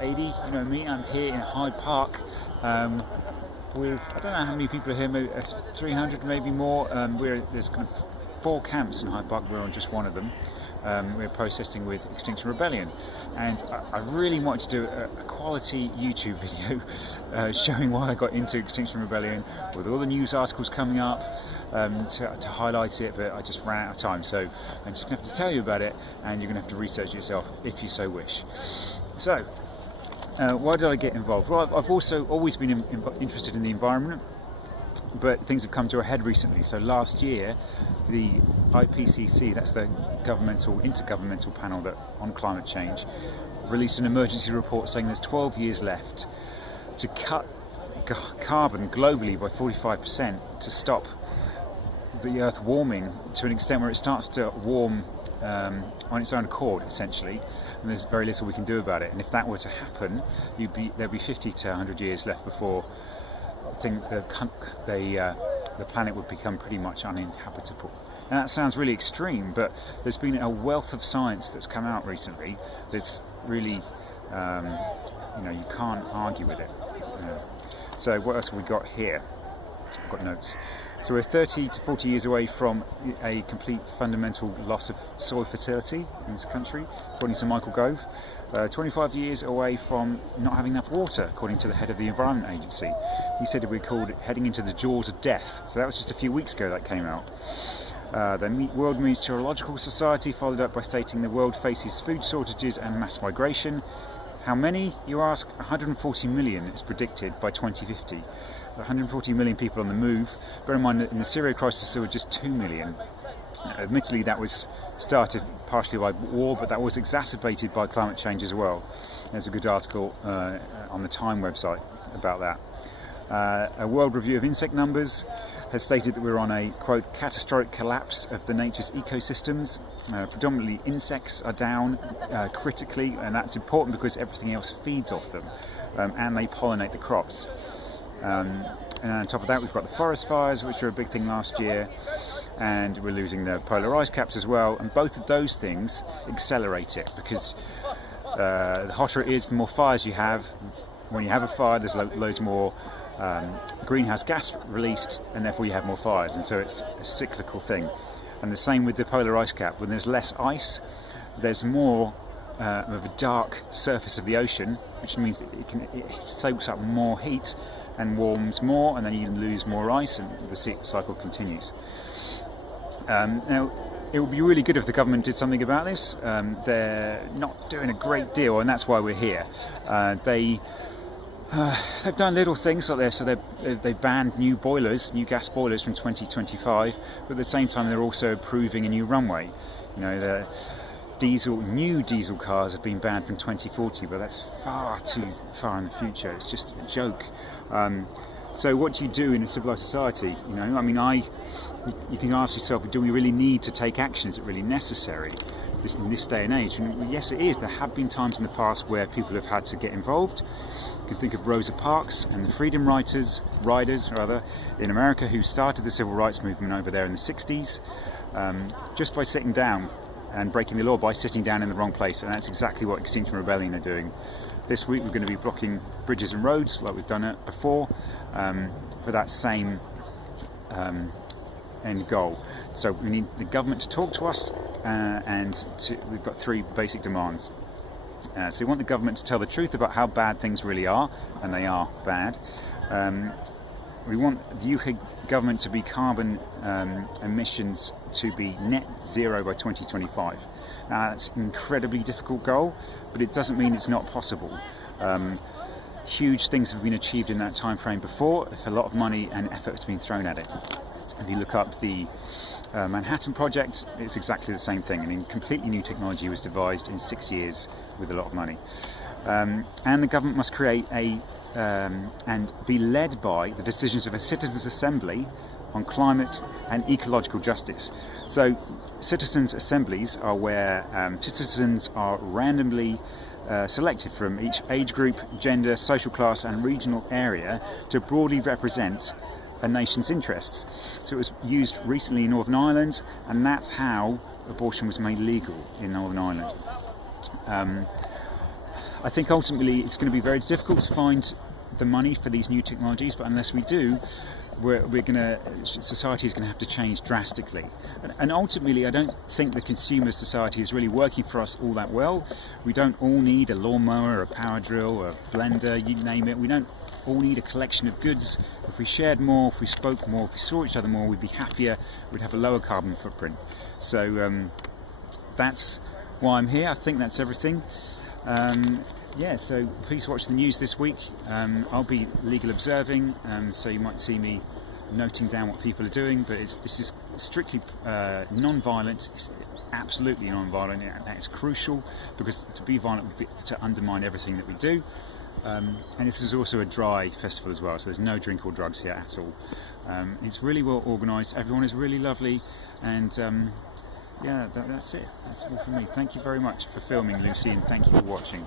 80, you know me, I'm here in Hyde Park with, I don't know how many people are here, maybe 300, maybe more. There's kind of 4 camps in Hyde Park, we're on just one of them. We're protesting with Extinction Rebellion, and I really wanted to do a quality YouTube video showing why I got into Extinction Rebellion, with all the news articles coming up to highlight it, but I just ran out of time, so I'm just going to have to tell you about it, and you're going to have to research it yourself if you so wish. So, why did I get involved? Well, I've also always been interested in the environment, but things have come to a head recently. So last year, the IPCC, that's the intergovernmental panel on climate change, released an emergency report saying there's 12 years left to cut carbon globally by 45% to stop the Earth warming to an extent where it starts to warm on its own accord, essentially, and there's very little we can do about it. And if that were to happen, there'd be 50 to 100 years left before I think the planet would become pretty much uninhabitable. And that sounds really extreme, but there's been a wealth of science that's come out recently that's really, you can't argue with it. So what else have we got here? I've got notes. So we're 30 to 40 years away from a complete fundamental loss of soil fertility in this country, according to Michael Gove. 25 years away from not having enough water, according to the head of the Environment Agency. He said we're heading into the jaws of death. So that was just a few weeks ago that came out. The World Meteorological Society followed up by stating the world faces food shortages and mass migration. How many, you ask? 140 million is predicted by 2050. 140 million people on the move. Bear in mind that in the Syria crisis there were just 2 million. Admittedly, that was started partially by war, but that was exacerbated by climate change as well. There's a good article on the Time website about that. A World Review of Insect Numbers has stated that we're on a, quote, catastrophic collapse of the nature's ecosystems. Predominantly insects are down critically, and that's important because everything else feeds off them, and they pollinate the crops. And on top of that, we've got the forest fires, which were a big thing last year, and we're losing the polar ice caps as well, and both of those things accelerate it, because the hotter it is, the more fires you have. When you have a fire, there's loads more greenhouse gas released, and therefore you have more fires, and so it's a cyclical thing. And the same with the polar ice cap. When there's less ice, there's more of a dark surface of the ocean, which means that it soaks up more heat and warms more, and then you lose more ice, and the cycle continues. Now, it would be really good if the government did something about this. They're not doing a great deal, and that's why we're here. They've done little things like this, so they banned new gas boilers from 2025, but at the same time they're also approving a new runway. You know, the new diesel cars have been banned from 2040, but that's far too far in the future. It's just a joke. So what do you do in a civilized society? You know, I mean, you can ask yourself, do we really need to take action? Is it really necessary in this day and age? And yes, it is. There have been times in the past where people have had to get involved. You can think of Rosa Parks and the freedom riders in America, who started the civil rights movement over there in the 60s, just by sitting down and breaking the law by sitting down in the wrong place. And that's exactly what Extinction Rebellion are doing. This week we're going to be blocking bridges and roads like we've done it before, for that same end goal. So we need the government to talk to us, we've got 3 basic demands. So we want the government to tell the truth about how bad things really are, and they are bad. We want the UK government to be carbon emissions to be net zero by 2025. Now, that's an incredibly difficult goal, but it doesn't mean it's not possible. Huge things have been achieved in that time frame before, if a lot of money and effort has been thrown at it. If you look up the Manhattan Project, it's exactly the same thing. I mean, completely new technology was devised in 6 years with a lot of money. And the government must create and be led by the decisions of a citizens' assembly on climate and ecological justice. So citizens' assemblies are where citizens are randomly selected from each age group, gender, social class and regional area to broadly represent a nation's interests. So it was used recently in Northern Ireland, and that's how abortion was made legal in Northern Ireland. I think ultimately it's going to be very difficult to find the money for these new technologies, but unless we do, society is going to have to change drastically. And ultimately, I don't think the consumer society is really working for us all that well. We don't all need a lawnmower, a power drill, a blender, you name it. We don't all need a collection of goods. If we shared more, if we spoke more, if we saw each other more, we'd be happier, we'd have a lower carbon footprint. So that's why I'm here. I think that's everything. Yeah, so please watch the news this week. I'll be legal observing, so you might see me noting down what people are doing, but this is strictly non-violent. It's absolutely non-violent, and that's crucial, because to be violent would be to undermine everything that we do. And this is also a dry festival as well, so there's no drink or drugs here at all. It's really well organised, everyone is really lovely, and yeah, that's it. That's all from me. Thank you very much for filming, Lucy, and thank you for watching.